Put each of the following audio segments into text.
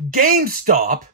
GameStop,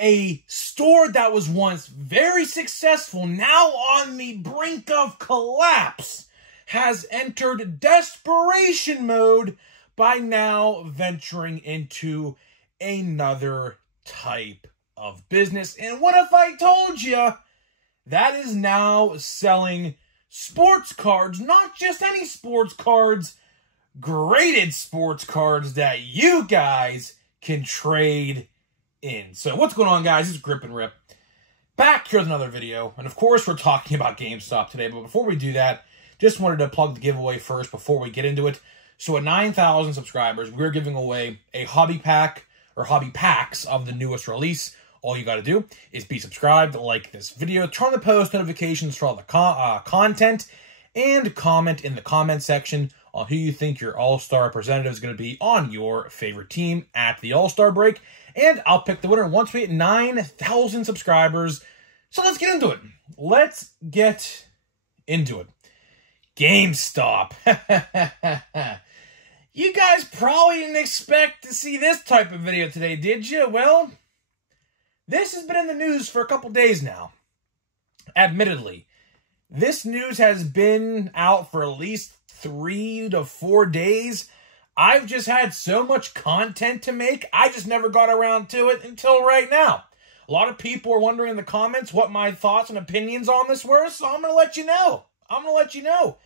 a store that was once very successful, now on the brink of collapse, has entered desperation mode by now venturing into another type of business. And what if I told you that is now selling sports cards, not just any sports cards, graded sports cards that you guys can trade in. So what's going on, guys? It's Grip and Rip. Back here with another video. And of course, we're talking about GameStop today. But before we do that, just wanted to plug the giveaway first before we get into it. So at 9,000 subscribers, we're giving away a hobby pack or hobby packs of the newest release. All you got to do is be subscribed, like this video, turn on the post notifications for all the content, and comment in the comment section on who you think your All-Star representative is going to be on your favorite team at the All-Star break. And I'll pick the winner once we hit 9,000 subscribers. So let's get into it. Let's get into it. GameStop. You guys probably didn't expect to see this type of video today, did you? Well, this has been in the news for a couple days now. Admittedly, this news has been out for at least 3 to 4 days. I've just had so much content to make, I just never got around to it until right now. A lot of people are wondering in the comments what my thoughts and opinions on this were, so I'm going to let you know.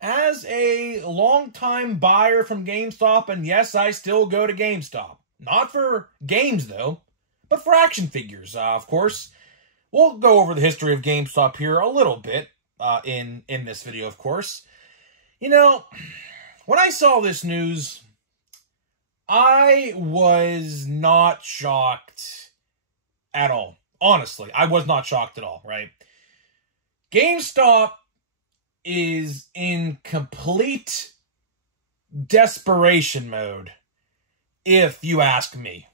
As a longtime buyer from GameStop, and yes, I still go to GameStop. Not for games, though, but for action figures, of course. We'll go over the history of GameStop here a little bit in this video, of course. You know, when I saw this news, I was not shocked at all. Honestly, I was not shocked at all, right? GameStop is in complete desperation mode, if you ask me.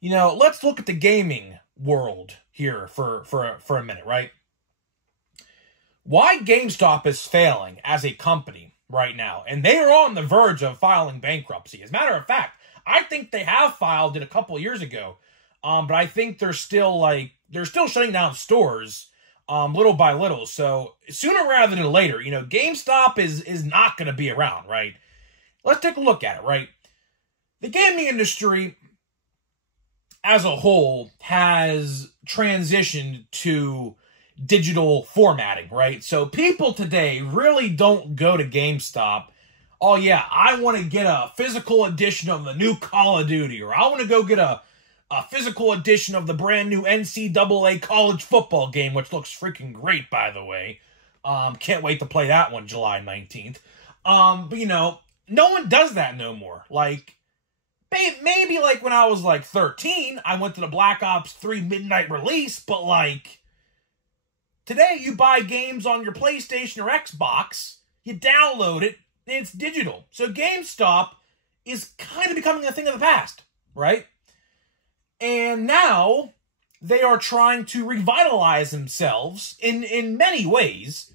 You know, let's look at the gaming world here for a minute, right? Why GameStop is failing as a company right now, and they are on the verge of filing bankruptcy. As a matter of fact, I think they have filed it a couple years ago, but I think they're still shutting down stores little by little. So sooner rather than later, you know, GameStop is not going to be around, right? Let's take a look at it, right? The gaming industry as a whole has transitioned to digital formatting, right? So people today really don't go to GameStop. Oh yeah, I want to get a physical edition of the new Call of Duty, or I want to go get a physical edition of the brand new NCAA college football game, which looks freaking great, by the way. Can't wait to play that one July 19th. But you know, no one does that no more. Like, maybe like when I was like 13, I went to the Black Ops 3 midnight release, but like, today you buy games on your PlayStation or Xbox, you download it, and it's digital. So GameStop is kind of becoming a thing of the past, right? And now they are trying to revitalize themselves in many ways.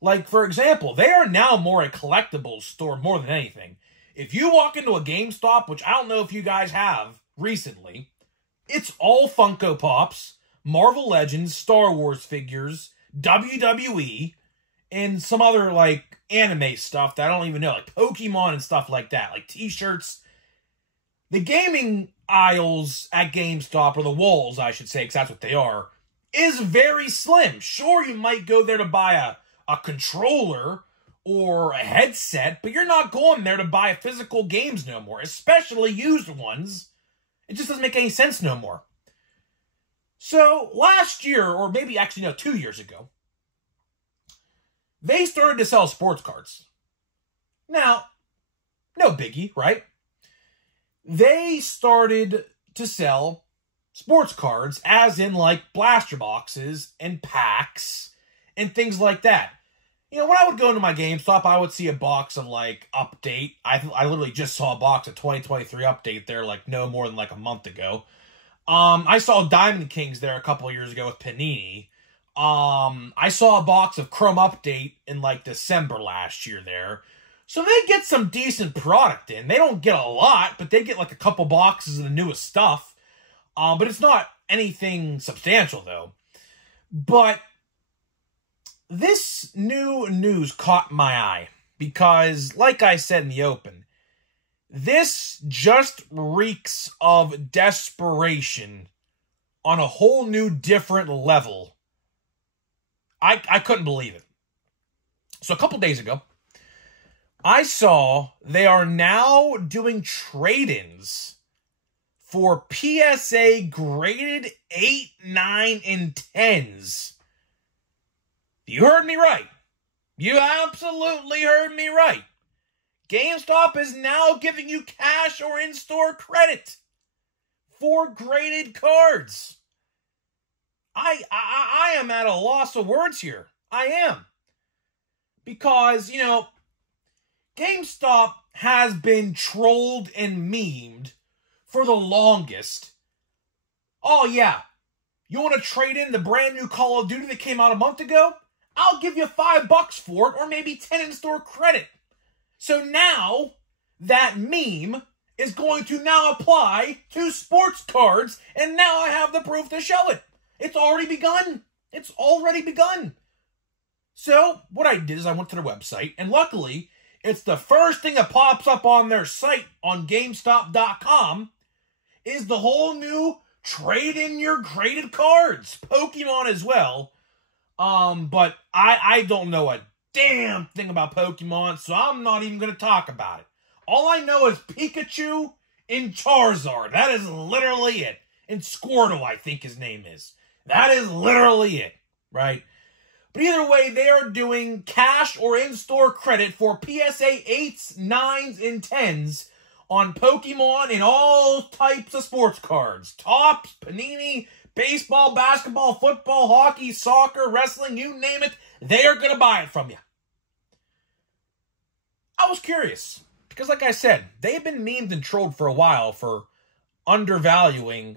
Like, for example, they are now more a collectibles store more than anything. If you walk into a GameStop, which I don't know if you guys have recently, it's all Funko Pops, Marvel Legends, Star Wars figures, WWE, and some other, like, anime stuff that I don't even know, like Pokemon and stuff like that, like t-shirts. The gaming aisles at GameStop, or the walls, I should say, because that's what they are, is very slim. Sure, you might go there to buy a controller or a headset, but you're not going there to buy physical games no more, especially used ones. It just doesn't make any sense no more. So, last year, or maybe actually, no, 2 years ago, they started to sell sports cards. Now, no biggie, right? They started to sell sports cards, as in, like, blaster boxes and packs and things like that. You know, when I would go into my GameStop, I would see a box of, like, Update. I literally just saw a box of 2023 Update there, like, no more than, like, a month ago. I saw Diamond Kings there a couple years ago with Panini. I saw a box of Chrome Update in, like, December last year there. So they get some decent product in. They don't get a lot, but they get like a couple boxes of the newest stuff. But it's not anything substantial, though. But this new news caught my eye because, like I said in the open, this just reeks of desperation on a whole new different level. I couldn't believe it. So a couple days ago, I saw they are now doing trade-ins for PSA graded 8, 9, and 10s. You heard me right. You absolutely heard me right. GameStop is now giving you cash or in-store credit for graded cards. I am at a loss of words here. I am. Because, you know, GameStop has been trolled and memed for the longest. Oh, yeah. You want to trade in the brand new Call of Duty that came out a month ago? I'll give you $5 for it, or maybe 10 in-store credit. So now, that meme is going to now apply to sports cards, and now I have the proof to show it. It's already begun. It's already begun. So, what I did is I went to their website, and luckily, it's the first thing that pops up on their site on Gamestop.com is the whole new trade in your graded cards. Pokemon as well. But I don't know a damn thing about Pokemon, so I'm not even going to talk about it. All I know is Pikachu and Charizard. That is literally it. And Squirtle, I think his name is. That is literally it, right? But either way, they are doing cash or in-store credit for PSA 8s, 9s, and 10s on Pokemon and all types of sports cards. Topps, Panini, baseball, basketball, football, hockey, soccer, wrestling, you name it, they are going to buy it from you. I was curious, because like I said, they've been memed and trolled for a while for undervaluing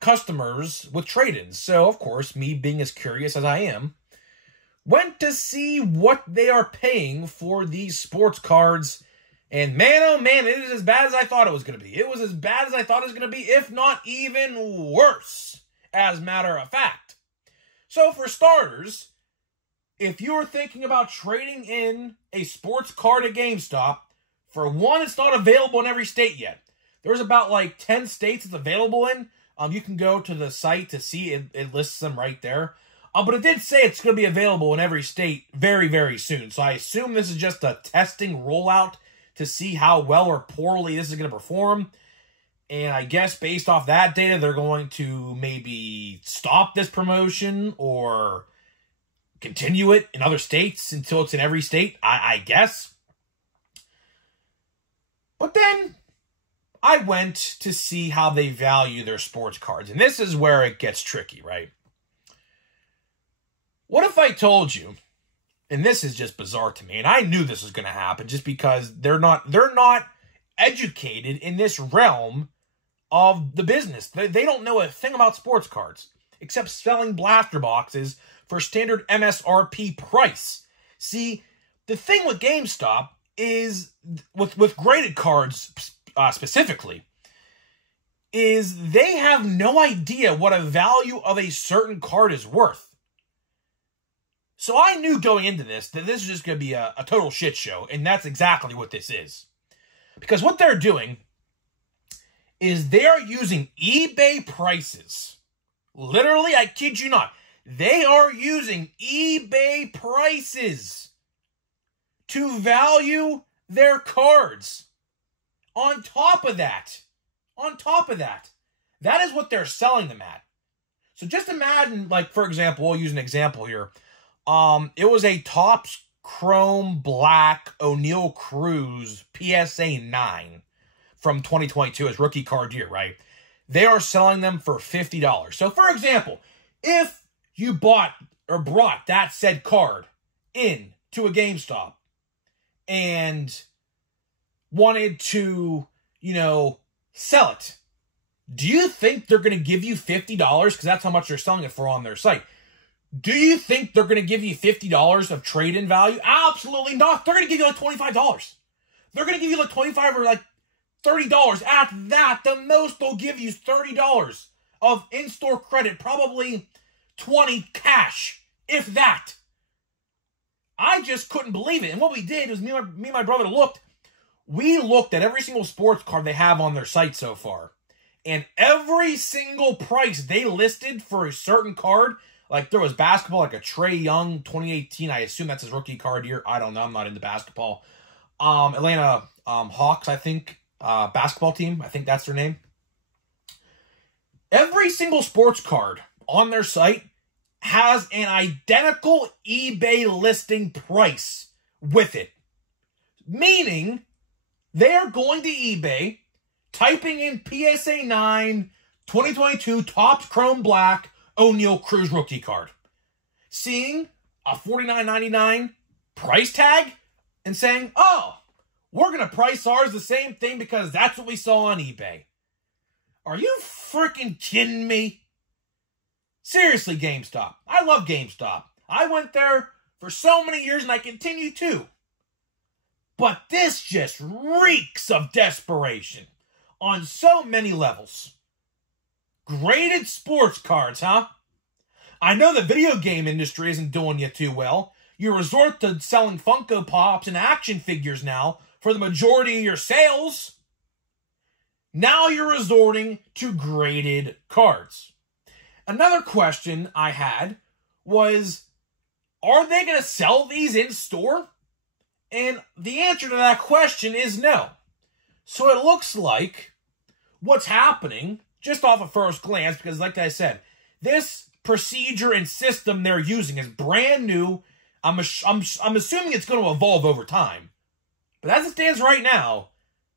customers with trade-ins. So, of course, me being as curious as I am, went to see what they are paying for these sports cards. And man, oh man, it is as bad as I thought it was going to be. It was as bad as I thought it was going to be, if not even worse, as a matter of fact. So, for starters, if you're thinking about trading in a sports card at GameStop, for one, it's not available in every state yet. There's about like 10 states it's available in. You can go to the site to see it. It lists them right there. But it did say it's going to be available in every state very, very soon. So I assume this is just a testing rollout to see how well or poorly this is going to perform. And I guess based off that data, they're going to maybe stop this promotion or continue it in other states until it's in every state, I guess. But then I went to see how they value their sports cards. And this is where it gets tricky, right? What if I told you, and this is just bizarre to me, and I knew this was going to happen just because they're not educated in this realm of the business. They don't know a thing about sports cards, except selling blaster boxes for standard MSRP price. See, the thing with GameStop is, with graded cards specifically, is they have no idea what a value of a certain card is worth. So I knew going into this that this is just going to be a total shit show, and that's exactly what this is. Because what they're doing is they are using eBay prices. Literally, I kid you not. They are using eBay prices to value their cards. On top of that, that is what they're selling them at. So just imagine, like, for example, we'll use an example here. It was a Topps Chrome Black O'Neal Cruz PSA 9 from 2022, his rookie card year, right? They are selling them for $50. So, for example, if you bought or brought that said card in to a GameStop and wanted to, sell it, do you think they're going to give you $50? Because that's how much they're selling it for on their site. Do you think they're going to give you $50 of trade-in value? Absolutely not. They're going to give you like $25. They're going to give you like $25 or like $30. At that, the most they'll give you is $30 of in-store credit, probably $20 cash, if that. I just couldn't believe it. And what we did was me and my brother looked. We looked at every single sports card they have on their site so far. And every single price they listed for a certain card, like there was basketball, like a Trae Young 2018. I assume that's his rookie card year. I don't know. I'm not into basketball. Atlanta Hawks, I think, basketball team. I think that's their name. Every single sports card on their site has an identical eBay listing price with it. Meaning, they're going to eBay, typing in PSA 9, 2022 Topps Chrome Black, O'Neal Cruz rookie card. Seeing a $49.99 price tag and saying, oh, we're going to price ours the same thing because that's what we saw on eBay. Are you freaking kidding me? Seriously, GameStop. I love GameStop. I went there for so many years and I continue to. But this just reeks of desperation on so many levels. Graded sports cards, huh? I know the video game industry isn't doing you too well. You resort to selling Funko Pops and action figures now for the majority of your sales. Now you're resorting to graded cards. Another question I had was, are they going to sell these in store? And the answer to that question is no. So it looks like what's happening, just off of first glance, because like I said, this procedure and system they're using is brand new. I'm assuming it's going to evolve over time. But as it stands right now,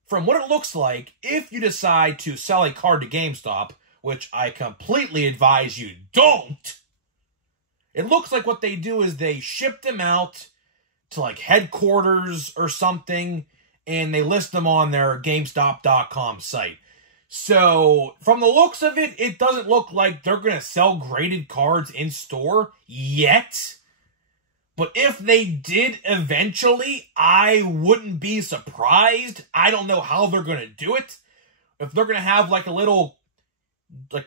from what it looks like, if you decide to sell a card to GameStop, which I completely advise you don't, it looks like what they do is they ship them out to like headquarters or something, and they list them on their GameStop.com site. So, from the looks of it, it doesn't look like they're going to sell graded cards in store yet. But if they did eventually, I wouldn't be surprised. I don't know how they're going to do it. If they're going to have like a little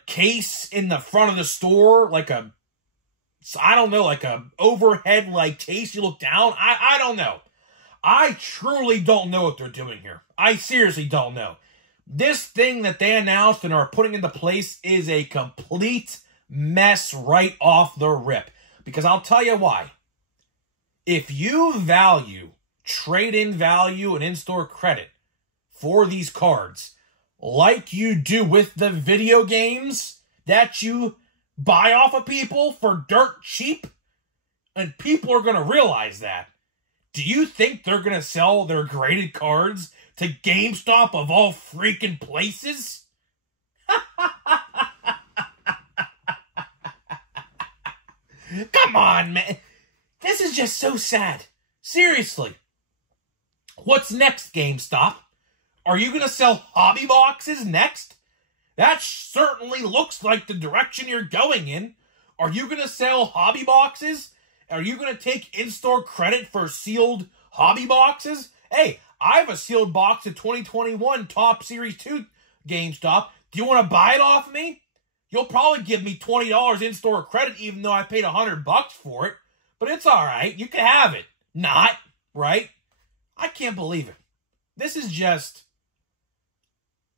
case in the front of the store, like a overhead like case you look down. I don't know. I truly don't know what they're doing here. I seriously don't know. This thing that they announced and are putting into place is a complete mess right off the rip. Because I'll tell you why. If you value trade-in value and in-store credit for these cards, like you do with the video games that you buy off of people for dirt cheap, and people are going to realize that, do you think they're going to sell their graded cards to GameStop of all freaking places? Come on, man. This is just so sad. Seriously. What's next, GameStop? Are you going to sell hobby boxes next? That certainly looks like the direction you're going in. Are you going to sell hobby boxes? Are you going to take in-store credit for sealed hobby boxes? Hey, I have a sealed box of 2021 Top Series 2 GameStop. Do you want to buy it off me? You'll probably give me $20 in-store credit even though I paid $100 for it. But it's all right. You can have it. Not, right? I can't believe it. This is just...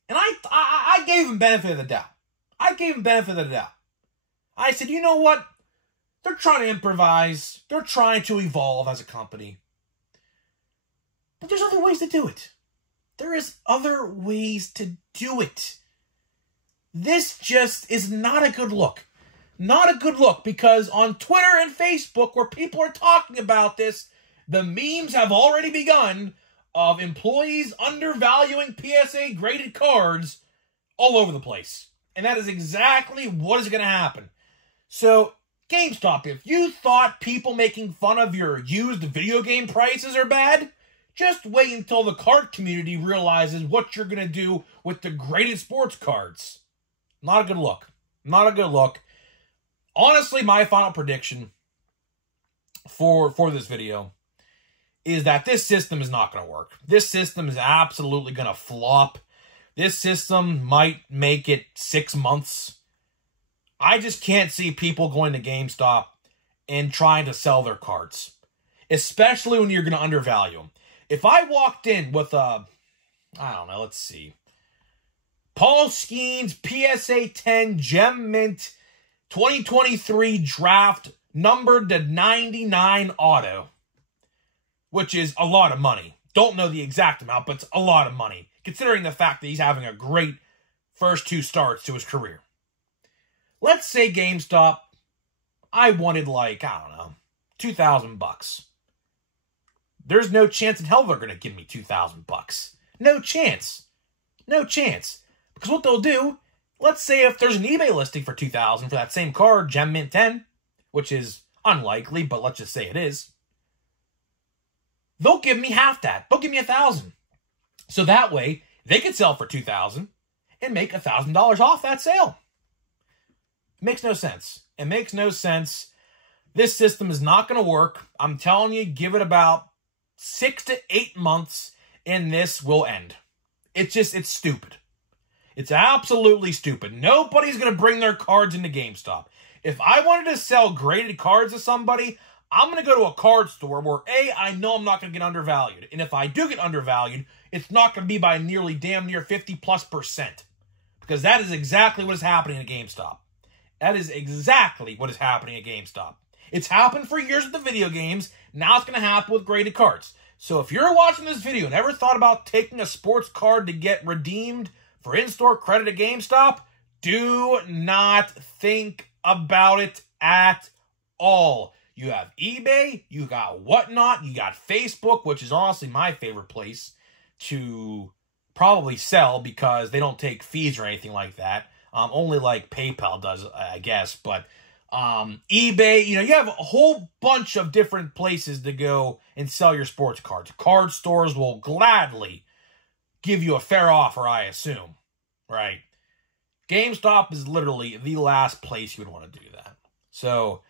And I gave him benefit of the doubt. I gave him benefit of the doubt. I said, you know what? They're trying to improvise. They're trying to evolve as a company. But there's other ways to do it. There is other ways to do it. This just is not a good look. Not a good look, because on Twitter and Facebook, where people are talking about this, the memes have already begun of employees undervaluing PSA graded cards all over the place. And that is exactly what is going to happen. So, GameStop, if you thought people making fun of your used video game prices are bad, just wait until the card community realizes what you're going to do with the graded sports cards. Not a good look. Not a good look. honestly, my final prediction for this video is that this system is not going to work. This system is absolutely going to flop. This system might make it 6 months. I just can't see people going to GameStop and trying to sell their cards, especially when you're going to undervalue them. If I walked in with a, I don't know, let's see, Paul Skeens PSA 10 Gem Mint 2023 draft numbered to 99 auto, which is a lot of money. Don't know the exact amount, but it's a lot of money, considering the fact that he's having a great first 2 starts to his career. Let's say GameStop, I wanted like, I don't know, $2,000. There's no chance in hell they're going to give me $2,000. No chance. No chance. Because what they'll do, let's say if there's an eBay listing for $2,000 for that same card, Gem Mint 10, which is unlikely, but let's just say it is, they'll give me half that. They'll give me $1,000. So that way, they could sell for $2,000 and make $1,000 off that sale. It makes no sense. It makes no sense. This system is not going to work. I'm telling you, give it about 6 to 8 months, and this will end. It's stupid. It's absolutely stupid. Nobody's going to bring their cards into GameStop. If I wanted to sell graded cards to somebody, I'm going to go to a card store where, A, I know I'm not going to get undervalued. And if I do get undervalued, it's not going to be by nearly damn near 50+%. Because that is exactly what is happening at GameStop. That is exactly what is happening at GameStop. It's happened for years with the video games. Now it's going to happen with graded cards. So if you're watching this video and ever thought about taking a sports card to get redeemed for in-store credit at GameStop, do not think about it at all. You have eBay, you got Whatnot, you got Facebook, which is honestly my favorite place to probably sell because they don't take fees or anything like that. Only like PayPal does, I guess. But eBay, you have a whole bunch of different places to go and sell your sports cards. Card stores will gladly give you a fair offer, I assume. Right? GameStop is literally the last place you would want to do that. So,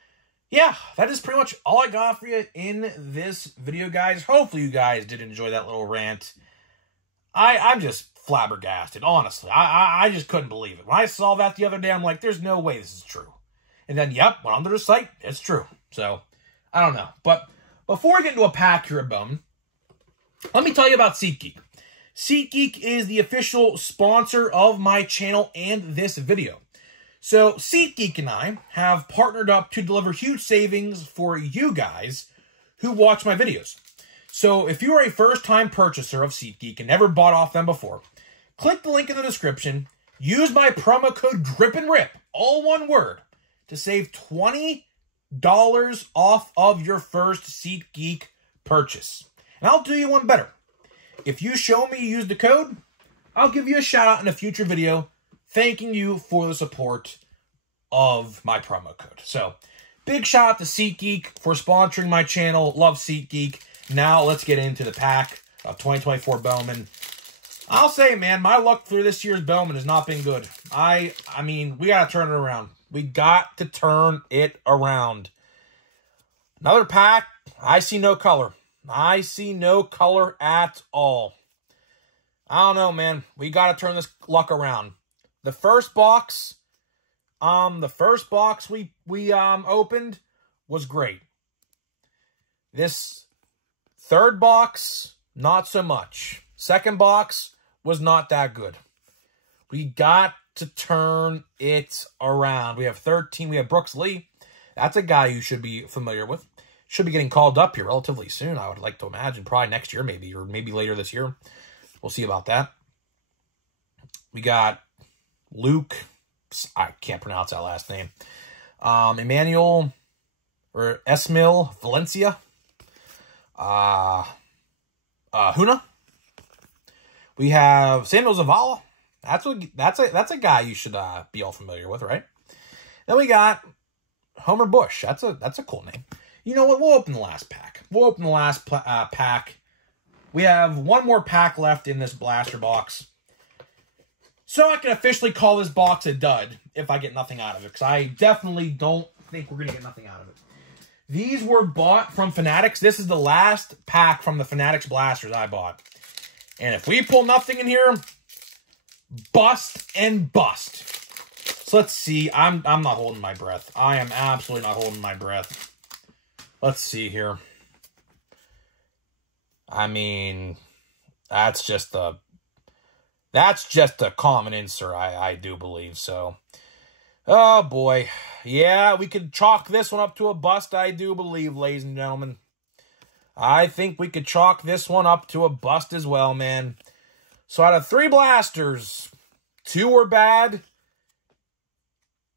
yeah, that is pretty much all I got for you in this video, guys. Hopefully you guys did enjoy that little rant. I'm just flabbergasted, honestly. I just couldn't believe it. When I saw that the other day, I'm like, there's no way this is true. And then, yep, went onto the site, it's true. So, I don't know. But before we get into a pack here at Bowman, let me tell you about SeatGeek. SeatGeek is the official sponsor of my channel and this video. So, SeatGeek and I have partnered up to deliver huge savings for you guys who watch my videos. So, if you are a first-time purchaser of SeatGeek and never bought off them before, click the link in the description, use my promo code GRIPANDRIP, all one word, to save $20 off of your first SeatGeek purchase. And I'll do you one better. If you show me you use the code, I'll give you a shout out in a future video thanking you for the support of my promo code. So, big shout out to SeatGeek for sponsoring my channel. Love SeatGeek. Now, let's get into the pack of 2024 Bowman. I'll say, man, my luck through this year's Bowman has not been good. I mean, we got to turn it around. We got to turn it around. Another pack, I see no color. I see no color at all. I don't know, man. We got to turn this luck around. The first box we opened was great. This third box, not so much. Second box was not that good. We got to turn it around. We have 13. We have Brooks Lee. That's a guy you should be familiar with. Should be getting called up here relatively soon, I would like to imagine. Probably next year, maybe, or maybe later this year. We'll see about that. We got Luke. I can't pronounce that last name. Emmanuel or Esmil Valencia. Huna. We have Samuel Zavala. That's a guy you should be all familiar with, right? Then we got Homer Bush. That's a cool name. You know what? We'll open the last pack. We'll open the last pack. We have one more pack left in this blaster box. So I can officially call this box a dud if I get nothing out of it. Because I definitely don't think we're going to get nothing out of it. These were bought from Fanatics. This is the last pack from the Fanatics blasters I bought. And if we pull nothing in here, bust and bust. So let's see. I'm not holding my breath. I am absolutely not holding my breath. Let's see here. I mean, that's just a common insert, I do believe. So, oh boy. Yeah, we could chalk this one up to a bust, I do believe, ladies and gentlemen. I think we could chalk this one up to a bust as well, man. So out of 3 blasters, 2 were bad.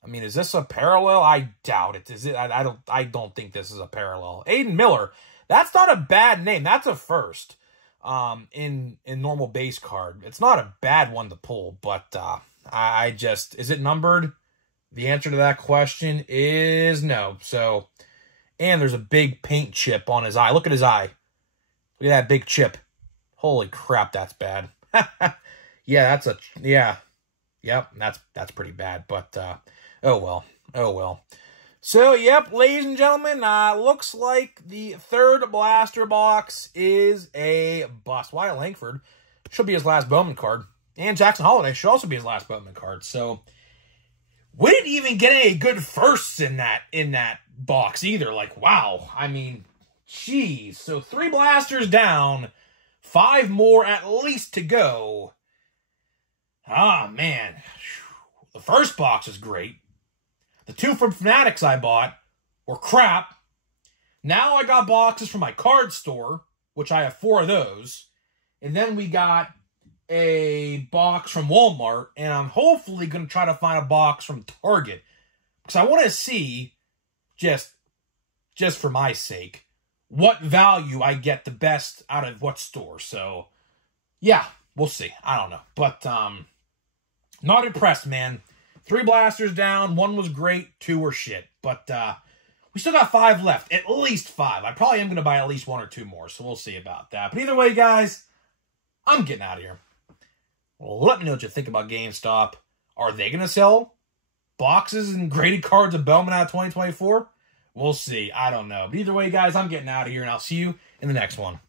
I mean, is this a parallel? I doubt it. Is it? I don't think this is a parallel. Aiden Miller. That's not a bad name. That's a first. In normal base card. It's not a bad one to pull, but I just, is it numbered? The answer to that question is no. So, and there's a big paint chip on his eye. Look at his eye. Look at that big chip. Holy crap, that's bad. Yeah, that's a, yeah. Yep, that's pretty bad, but oh well. Oh well. So, yep, ladies and gentlemen, looks like the 3rd blaster box is a bust. Wyatt Langford should be his last Bowman card. And Jackson Holiday should also be his last Bowman card. So, we didn't even get any good firsts in that box either. Like, wow. I mean, jeez. So, 3 blasters down, 5 more at least to go. Ah, man. The first box is great. The 2 from Fanatics I bought were crap. Now I got boxes from my card store, which I have 4 of those. And then we got a box from Walmart, and I'm hopefully going to try to find a box from Target. Because I want to see, just for my sake, what value I get the best out of what store. So, yeah, we'll see. I don't know. But, not impressed, man. 3 blasters down, 1 was great, 2 were shit. But we still got 5 left, at least 5. I probably am going to buy at least 1 or 2 more, so we'll see about that. But either way, guys, I'm getting out of here. Well, let me know what you think about GameStop. Are they going to sell boxes and graded cards of Bowman out of 2024? We'll see. I don't know. But either way, guys, I'm getting out of here, and I'll see you in the next one.